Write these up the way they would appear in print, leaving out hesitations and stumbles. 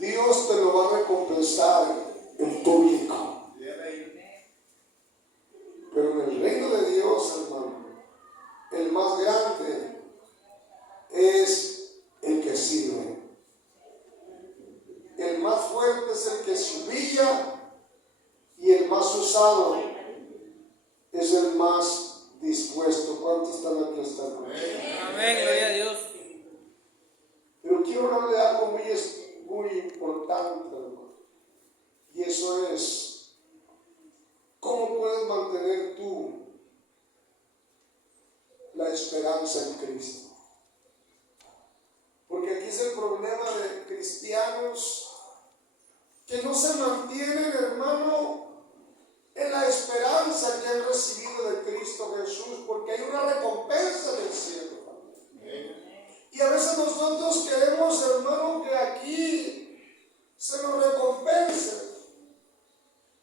Dios te lo va a recompensar en público. Pero en el reino de Dios, hermano, el más grande es el que sirve. El más fuerte es el que se humilla, y el más usado es el más dispuesto. ¿Cuántos están aquí esta noche? Amén, gloria a Dios. Pero quiero hablarle de algo muy importante, hermano. Y eso es, ¿cómo puedes mantener tú la esperanza en Cristo? Porque aquí es el problema de cristianos que no se mantienen, hermano, en la esperanza que han recibido de Cristo Jesús, porque hay una recompensa del cielo. Y a veces nosotros queremos, hermano, que aquí se nos recompense.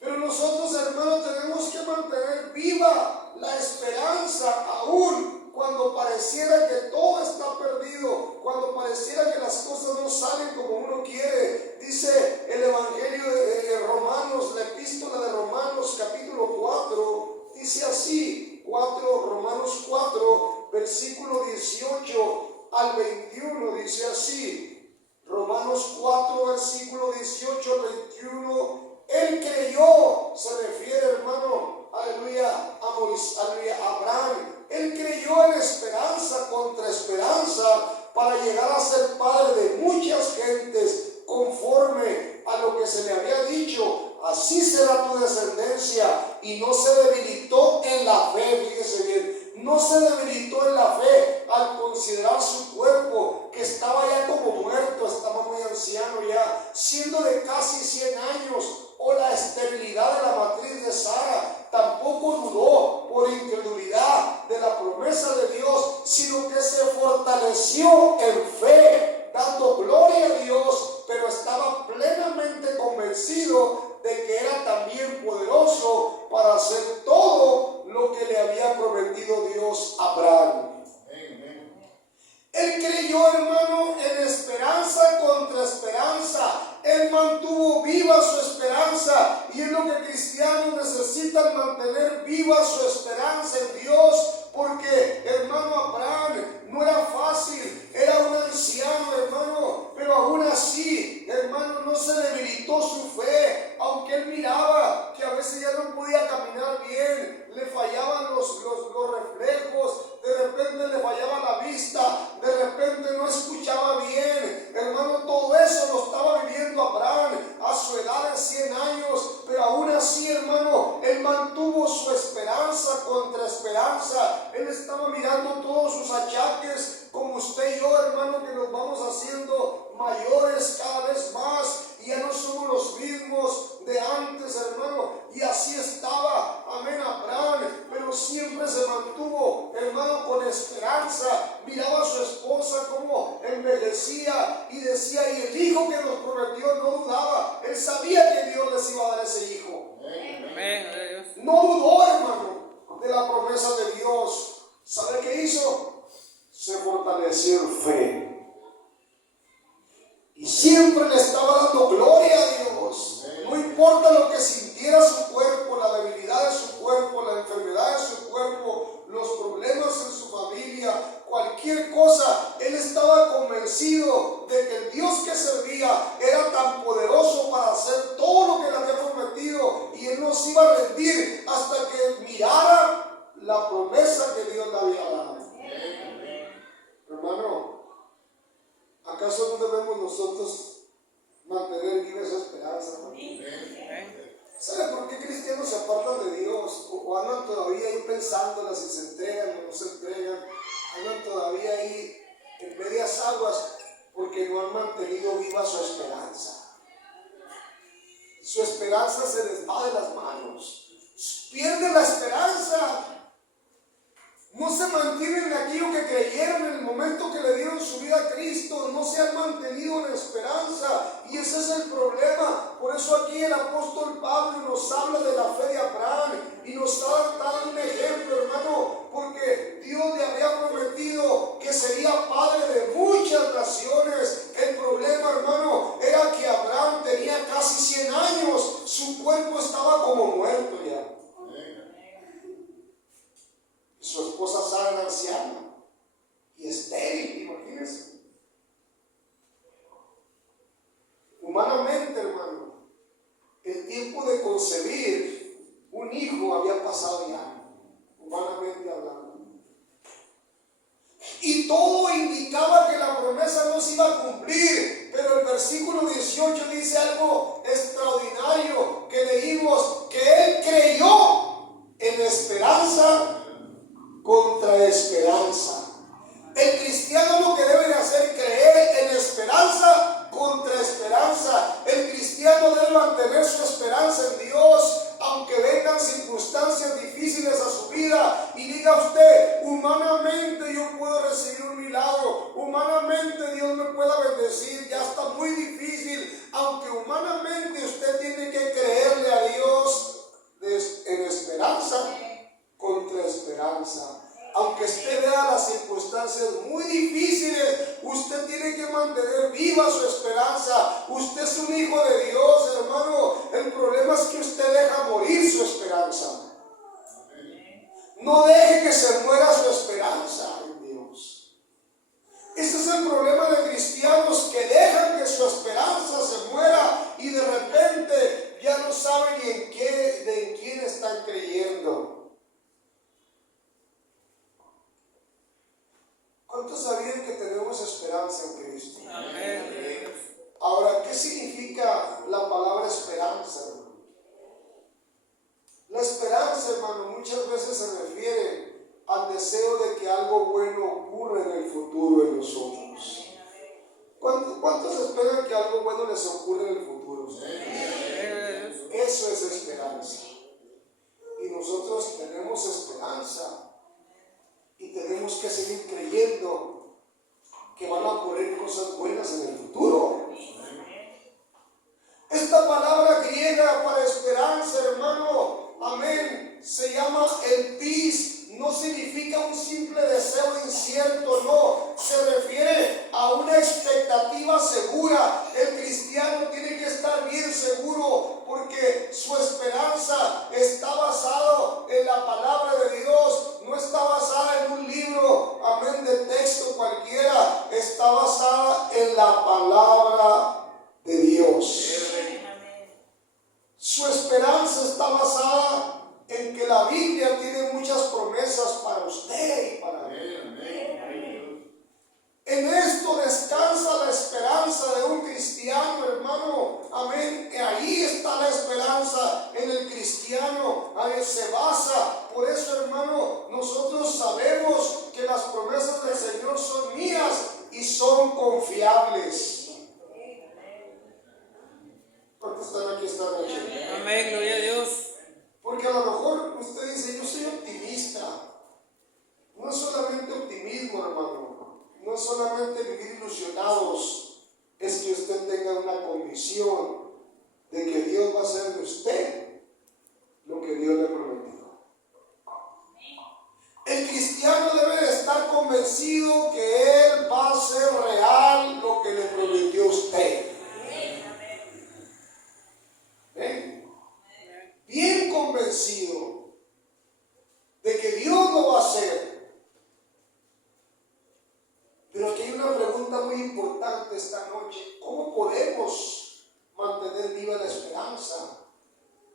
Pero nosotros, hermano, tenemos que mantener viva la esperanza aún cuando pareciera que todo está perdido, cuando pareciera que las cosas no salen como uno quiere. Dice el Evangelio de Romanos, la epístola de Romanos capítulo 4, dice así, Romanos 4, versículo 18 al 21, dice así, Romanos 4, versículo 18 al 21, él creyó, se refiere, hermano, aleluya, a Abraham. Él creyó en esperanza contra esperanza para llegar a ser padre de muchas gentes, conforme a lo que se le había dicho. Así será tu descendencia, y no se debilitó en la fe, fíjese bien, no se debilitó en la fe al considerar su cuerpo, que estaba ya como muerto, estaba muy anciano ya, siendo de casi 100 años, o la esterilidad de la matriz de Sara. Tampoco dudó por incredulidad de la promesa de Dios, sino que se fortaleció en fe, dando gloria a Dios, pero estaba plenamente convencido de que era también poderoso para hacer todo lo que le había prometido Dios a Abraham. Él creyó, hermano, en esperanza contra esperanza. Él mantuvo viva su esperanza, y es lo que cristianos necesitan, mantener viva su esperanza en Dios, porque, hermano, Abraham no era fácil, era un anciano, hermano, pero aún así, hermano, no se debilitó su fe, aunque él miraba que a veces ya no podía caminar bien, le fallaban los reflejos, de repente le fallaba la vista, de repente no escuchaba bien, hermano, todo eso lo estaba viviendo Abraham a su edad de 100 años, pero aún así, hermano, él mantuvo su esperanza contra esperanza. Él estaba mirando todos sus achaques, como usted y yo, hermano, que nos vamos haciendo mayores cada vez más, y ya no somos los mismos de antes, hermano, y así estaba, amén, Abraham, pero siempre se mantuvo, hermano, con esperanza. Miraba a su esposa como envejecía y decía, y el hijo que nos prometió, no dudaba, él sabía que Dios les iba a dar ese hijo. Amén. No dudó, hermano, de la promesa de Dios. ¿Sabe qué hizo? Se fortaleció en fe. Y siempre le estaba dando gloria a Dios. No importa lo que sintiera su cuerpo, la debilidad de su cuerpo, la enfermedad de su cuerpo, los problemas en su familia, cualquier cosa, él estaba convencido de que el Dios que servía era tan poderoso para hacer todo lo que le había prometido, y él no se iba a rendir hasta que mirara la promesa que Dios le había dado. Hermano, ¿acaso no debemos nosotros mantener viva esa esperanza? ¿Sabe por qué cristianos se apartan de Dios? O andan todavía ahí pensándola si se entregan o no se entregan. Andan todavía ahí en medias aguas porque no han mantenido viva su esperanza. Su esperanza se les va de las manos. Pierden la esperanza. No se mantienen en aquello que creyeron en el momento que le dieron su vida a Cristo. No se han mantenido en esperanza, y ese es el problema. Por eso aquí el apóstol Pablo nos habla de la fe de Abraham y nos da un ejemplo, hermano, porque Dios le había prometido que sería padre de muchas naciones. El problema, hermano, era que Abraham concebir un hijo había pasado ya, humanamente hablando. Y todo indicaba que la promesa no se iba a cumplir, pero el versículo 18 dice algo extraordinario que leímos, que él creyó en esperanza contra esperanza. El cristiano lo que debe de hacer es creer en esperanza contra esperanza. El cristiano debe mantener su esperanza en Dios, aunque vengan circunstancias difíciles a su vida y diga usted, humanamente yo puedo recibir un milagro, humanamente Dios me pueda bendecir, ya está muy difícil, aunque humanamente usted tiene que creerle a Dios en esperanza contra esperanza. Aunque usted vea las circunstancias muy difíciles, usted tiene que mantener viva su esperanza. Usted es un hijo de Dios, hermano. El problema es que usted deja morir su esperanza. No deje que se muera su esperanza en Dios. Ese es el problema de cristianos que dejan que su esperanza se muera y de repente ya no saben ni en quién están creyendo. ¿Cuántos sabían que tenemos esperanza en Cristo? Amén. Ahora, ¿qué significa la palabra esperanza, hermano? La esperanza, hermano, muchas veces se refiere al deseo de que algo bueno ocurra en el futuro en nosotros. ¿Cuántos esperan que algo bueno les ocurra en el futuro? Eso es esperanza. Y nosotros tenemos esperanza. Y tenemos que seguir creyendo que van a ocurrir cosas buenas en el futuro. Esta palabra griega para esperanza, hermano, amén, se llama elpis. No significa un simple deseo incierto, no. Se refiere a una expectativa segura. El cristiano tiene que estar bien seguro porque su esperanza está basada en la palabra de Dios. No está basada en un libro, amén, de texto cualquiera. Está basada en la palabra de Dios. Su esperanza está basada en que la Biblia tiene muchas promesas para usted y para mí. En esto descansa la esperanza de un cristiano, hermano. Amén. Ahí está la esperanza en el cristiano. Ahí se basa. Por eso, hermano, nosotros sabemos que las promesas del Señor son mías y son confiables. ¿Cuántos están aquí esta noche? Amén, gloria a Dios. Porque a lo mejor usted dice, yo soy optimista. No es solamente optimismo, hermano. No es solamente vivir ilusionados. Es que usted tenga una convicción de que Dios va a hacer de usted lo que Dios le prometió. El cristiano debe de estar convencido que Él va a hacer real lo que le prometió a usted. Bien convencido de que Dios lo va a hacer. Pero aquí hay una pregunta muy importante esta noche. ¿Cómo podemos mantener viva la esperanza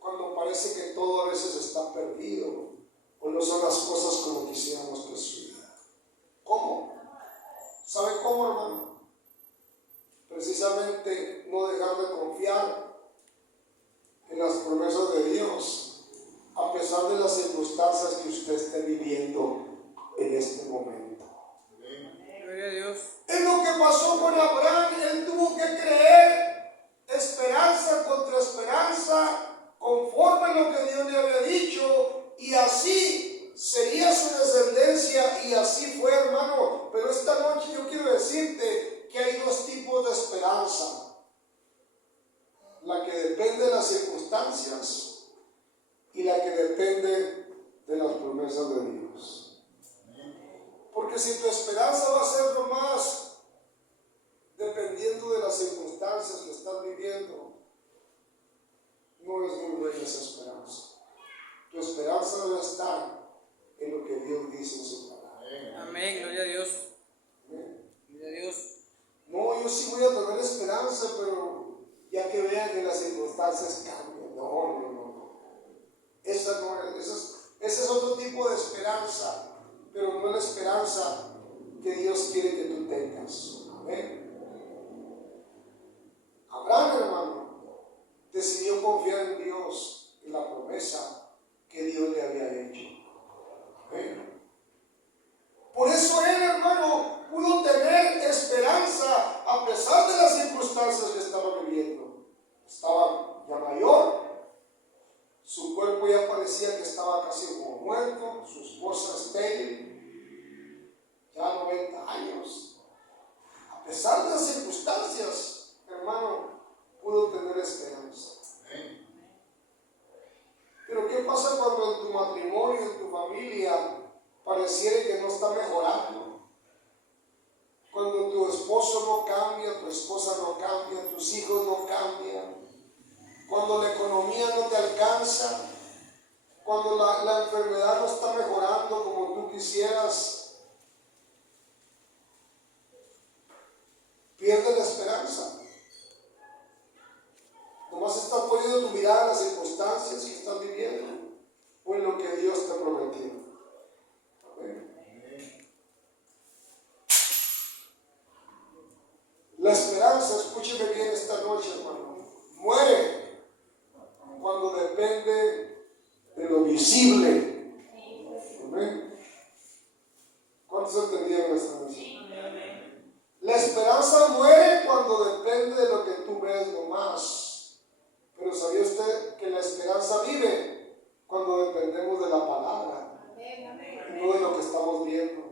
cuando parece que todo a veces está perdido o no son las cosas como quisiéramos que sucedieran? ¿Cómo? ¿Sabe cómo, hermano? Precisamente no dejar de confiar en las promesas de Dios, a pesar de las circunstancias que usted esté viviendo en este momento. Gloria a Dios. Es lo que pasó con Abraham. Él tuvo que creer esperanza contra esperanza, conforme a lo que Dios le había dicho, y así sería su descendencia, y así fue, hermano. Pero esta noche yo quiero decirte que hay dos tipos de esperanza: la que depende de las circunstancias y la que depende de las promesas de Dios. Porque si tu esperanza va a ser nomás dependiendo de las circunstancias que estás viviendo, no es muy buena esa esperanza. Tu esperanza debe estar en lo que Dios dice en su palabra. Amén, gloria a Dios. ¿Amén? Gloria a Dios. No, yo sí voy a tener esperanza, pero ya que vean que las circunstancias cambian. No. Esa no es, ese es otro tipo de esperanza, pero no es la esperanza que Dios quiere que tú tengas. Amén. Abraham, hermano, decidió confiar en Dios y la promesa que Dios le había hecho. Amén. Por eso él, hermano, pudo tener esperanza a pesar de las circunstancias que estaba viviendo. Estaba ya mayor, su cuerpo ya parecía que estaba casi como muerto, su esposa estéril, ya 90 años. A pesar de las circunstancias, hermano, pudo tener esperanza. Pero ¿qué pasa cuando en tu matrimonio, en tu familia, pareciera que no está mejorando? Cuando tu esposo no cambia, tu esposa no cambia, tus hijos no cambian, cuando la economía no te alcanza, cuando la enfermedad no está mejorando como tú quisieras, pierdes la esperanza. Nomás estás poniendo tu mirada en las circunstancias que estás viviendo o en lo que Dios te prometió. Amén. La esperanza, escúcheme bien esta noche, hermano, muere cuando depende de lo visible. Amén. ¿Cuántos entendieron esta noche? La esperanza muere cuando depende de lo que tú ves nomás. Pero ¿sabía usted que la esperanza vive cuando dependemos de la palabra, no de lo que estamos viendo?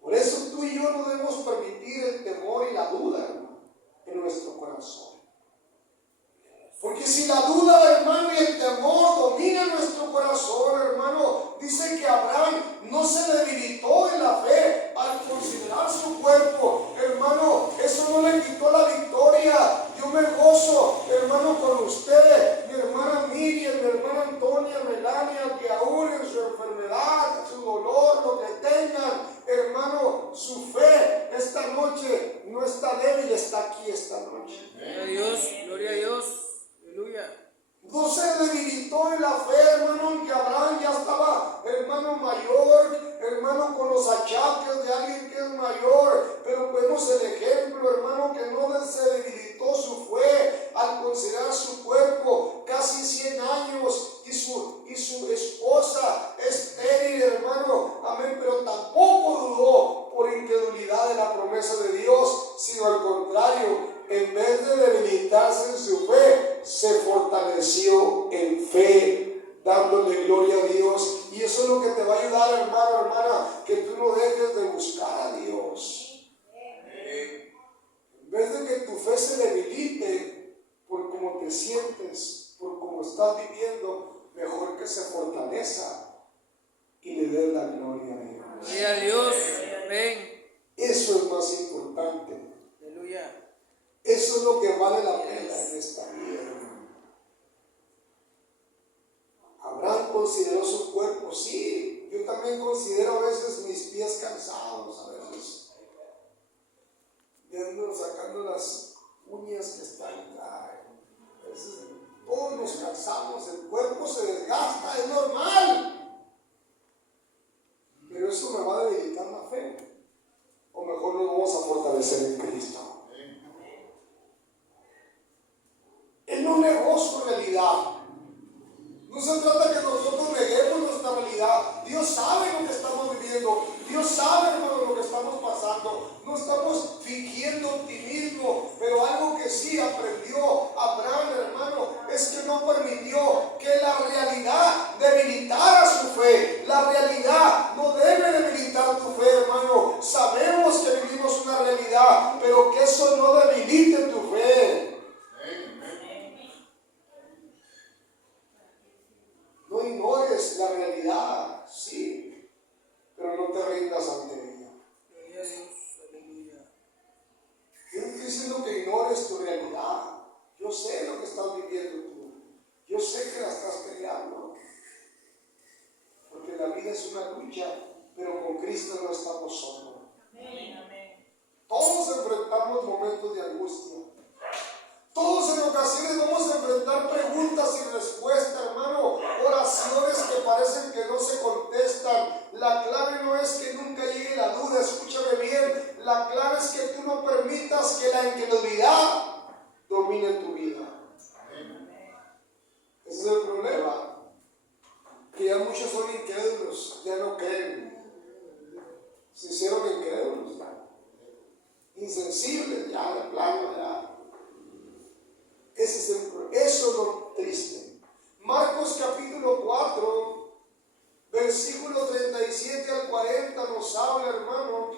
Por eso tú y yo no debemos permitir el temor y la duda, hermano, en nuestro corazón. Porque si la duda, hermano, y el temor dominan nuestro corazón, hermano, dice que Abraham no se debilitó en la fe al considerar su cuerpo. Hermano, eso no le quitó la victoria. Yo me gozo, hermano, con usted, mi hermana Miriam, mi hermana Antonia, Melania, que aún en su enfermedad, su dolor, lo que tengan, hermano, su fe esta noche no está débil, está aquí esta noche. Gloria a Dios, gloria a Dios. Aleluya. No se debilitó en la fe, hermano, aunque Abraham ya estaba, hermano, mayor, hermano, con los achaques de alguien que es mayor, pero vemos el ejemplo, hermano, que no se debilitó su fe al considerar su cuerpo, casi 100 años, y su esposa estéril, hermano, amén, pero tampoco dudó por incredulidad de la promesa de Dios, sino al contrario, en vez de debilitarse en su fe, se fortaleció en fe, dándole gloria a Dios. Y eso es lo que te va a ayudar, hermano, hermana, que tú no dejes de buscar a Dios. En vez de que tu fe se debilite por cómo te sientes, por cómo estás viviendo, mejor que se fortalezca y le des la gloria a Dios. Gloria a Dios. Amén. Eso es más importante. Aleluya. Eso es lo que vale la pena en esta vida, hermano. Abraham consideró su cuerpo, sí. Yo también considero a veces mis pies cansados, a veces. Viendo, sacando las uñas que están acá. A veces todos nos cansamos, el cuerpo se desgasta, es normal. Pero eso me va a debilitar la fe. O mejor nos vamos a fortalecer en Cristo. Él no negó su realidad. No se trata que nosotros neguemos nuestra realidad. Dios sabe lo que estamos viviendo. Dios sabe, hermano, lo que estamos pasando. No estamos fingiendo optimismo, pero algo que sí aprendió Abraham, hermano, es que no permitió que la realidad debilitara su fe. La realidad no debe debilitar tu fe, hermano. Sabemos que vivimos una realidad, pero que eso no debilite tu fe. No ignores la realidad, sí, pero no te rindas ante ella. Gloria a Dios. Aleluya. Yo no estoy diciendo que ignores tu realidad. Yo sé lo que estás viviendo tú. Yo sé que la estás peleando. Porque la vida es una lucha, pero con Cristo no estamos solos. Todos enfrentamos momentos de angustia. Todos en ocasiones vamos a enfrentar preguntas sin respuesta, hermano, oraciones que parecen que no se contestan. La clave no es que nunca llegue la duda, escúchame bien, la clave es que tú no permitas que la incredulidad domine tu vida. Ese es el problema, que ya muchos son incrédulos, ya no creen, se hicieron incrédulos, insensibles, ya de plano, ya. Eso es lo triste. Marcos capítulo 4, versículo 37 al 40 nos habla, hermano,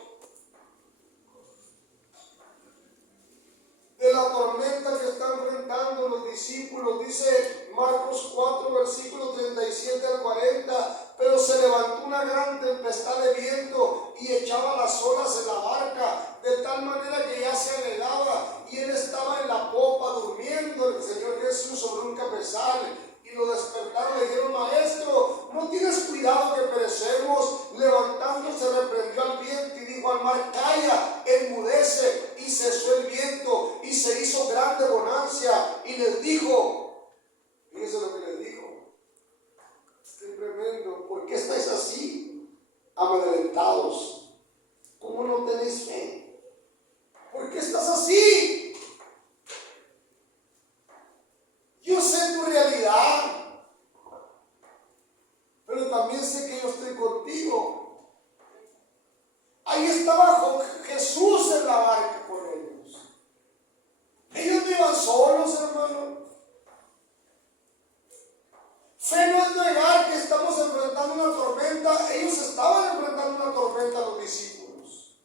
de la tormenta que están enfrentando los discípulos. Dice Marcos 4, versículo 37 al 40, pero se levantó una gran tempestad de viento y echaba las olas en la barca, de tal manera que ya se anegaba, y él estaba en la popa durmiendo, el Señor Jesús, sobre un cabezal. Y lo despertaron, le dijeron: Maestro, ¿no tienes cuidado que perecemos? Levantándose reprendió al viento y dijo al mar: Calla, enmudece. Y cesó el viento y se hizo grande bonanza. Y les dijo, fíjense lo que les dijo, qué tremendo: ¿por qué estáis así, amedrentados? ¿Cómo no tenéis fe? ¿Por qué estás así? Yo sé tu realidad, pero también sé que yo estoy contigo. Ahí estaba Jesús en la barca con ellos. Ellos no iban solos, hermano. Fe no es negar que estamos enfrentando una tormenta. Ellos estaban enfrentando una tormenta, los discípulos.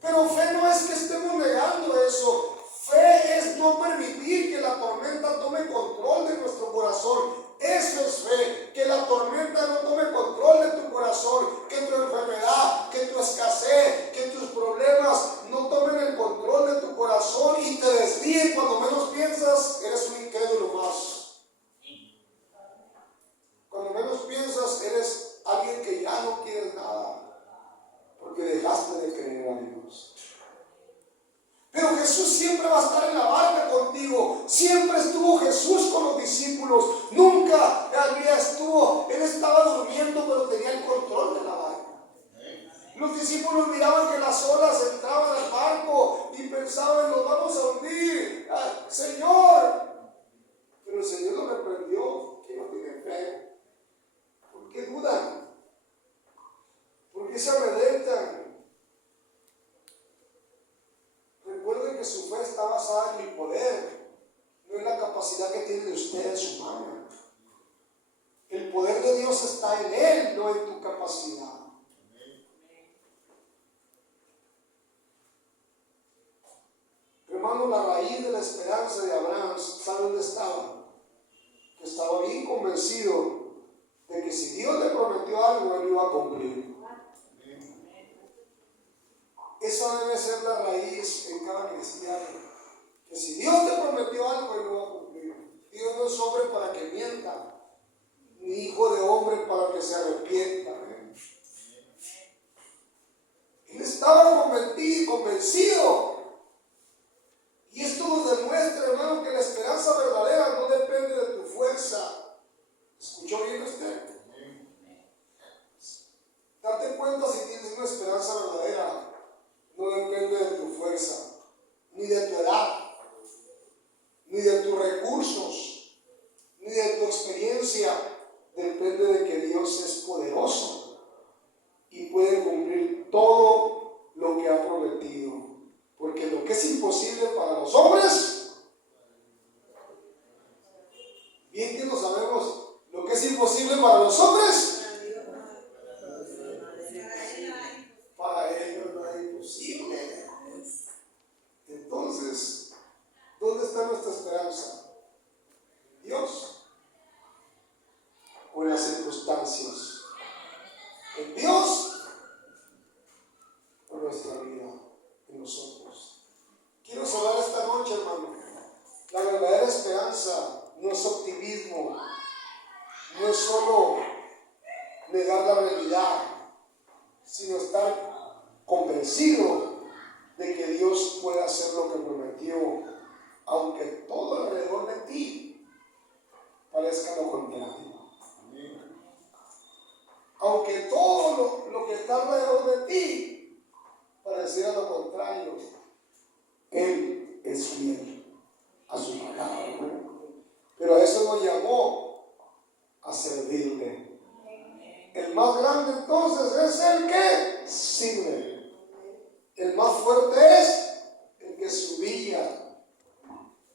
Pero fe no es que estemos negando eso. Fe es no permitir que la tormenta tome control de nuestro corazón. Eso es fe, que la tormenta no tome control de tu corazón, que tu enfermedad, que tu escasez, que tus problemas no tomen el control de tu corazón y te desvíen. Cuando menos piensas, eres un incrédulo más. Cuando menos piensas, eres alguien que ya no quieres nada, porque dejaste de creer a Dios. Pero Jesús siempre va a estar en la barca contigo. Siempre estuvo Jesús con los discípulos. Nunca él estaba durmiendo, pero tenía el control de la barca. Los discípulos miraban que las olas entraban al barco y pensaban: nos vamos a hundir, Señor. Pero el Señor los reprendió, que no tienen fe. ¿Por qué dudan? ¿Por qué se amedrentan? Recuerden que su fe está basada en mi poder, no en la capacidad que tiene usted en su mano. El poder de Dios está en Él, no en tu capacidad. Hermano, la raíz de la esperanza de Abraham, ¿sabe dónde estaba? Que estaba bien convencido de que si Dios le prometió algo, Él lo iba a cumplir. Esa debe ser la raíz en cada cristiano. Que si Dios te prometió algo, Él lo va a cumplir. Dios no es hombre para que mienta, ni hijo de hombre para que se arrepienta. Él estaba convencido. Y esto nos demuestra, hermano, que la esperanza verdadera no depende de tu fuerza. ¿Escuchó bien usted? Date cuenta si tienes una esperanza verdadera. No depende de tu fuerza, ni de tu edad, ni de tus recursos, ni de tu experiencia. Depende de que Dios es poderoso y puede cumplir todo lo que ha prometido. Porque lo que es imposible para los hombres, bien que lo sabemos, lo que es imposible para los hombres, para ellos no es imposible. Entonces, ¿dónde está nuestra esperanza? ¿Dios o en las circunstancias? ¿En Dios o en nuestra vida, en nosotros? Quiero saber esta noche, hermano, la verdadera esperanza no es optimismo, no es solo negar la realidad, sino estar convencido de que Dios puede hacer lo que prometió aunque todo alrededor de ti parezca lo contrario. Aunque todo lo que está alrededor de ti pareciera lo contrario, Él es fiel a su palabra. Pero a eso nos llamó, a servirle. El más grande entonces es el que sirve. El más fuerte es el que se humilla.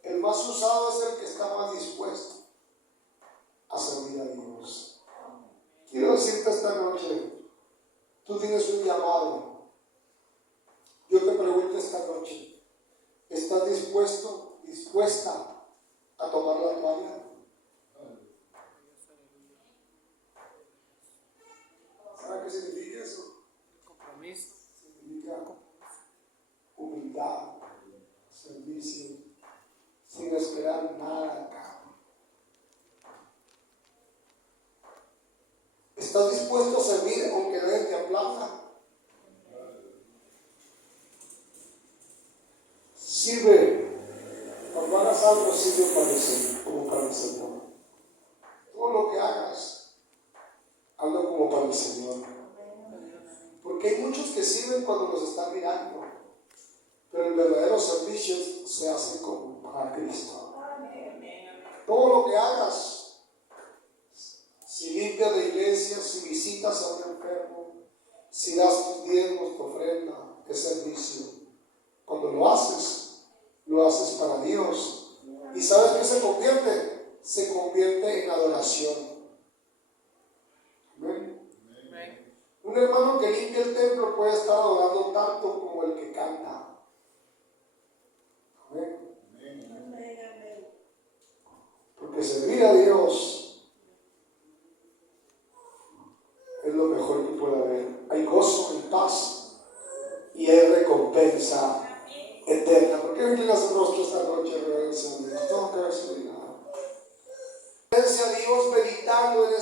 El más usado es el que está más dispuesto a servir a Dios. Quiero decirte esta noche, tú tienes un llamado. Yo te pregunto esta noche, ¿estás dispuesta a tomar la toalla? ¿Sabe qué significa eso? Compromiso. Significa humildad, servicio, sin esperar nada a cambio. ¿Estás dispuesto a servir aunque nadie te aplauda? Sirve. Cuando hagas algo, sirve para el Señor, como para el Señor. Todo lo que hagas, hazlo como para el Señor. Porque hay muchos que sirven cuando los están mirando, pero el verdadero servicio se hace como para Cristo. Todo lo que hagas, si limpias la iglesia, si visitas a un enfermo, si das tus diezmos, tu ofrenda, es servicio. Cuando lo haces para Dios. ¿Y sabes qué se convierte? Se convierte en adoración. Amén. Un hermano que limpia el templo puede estar adorando tanto como el que canta. Amén. Porque servir a Dios es lo mejor que puede haber. Hay gozo, hay paz y hay recompensa eterna. ¿Por qué inclinas su rostro esta noche, reverencia a Dios? Tengo que ver su vida. Reverencia a Dios meditando en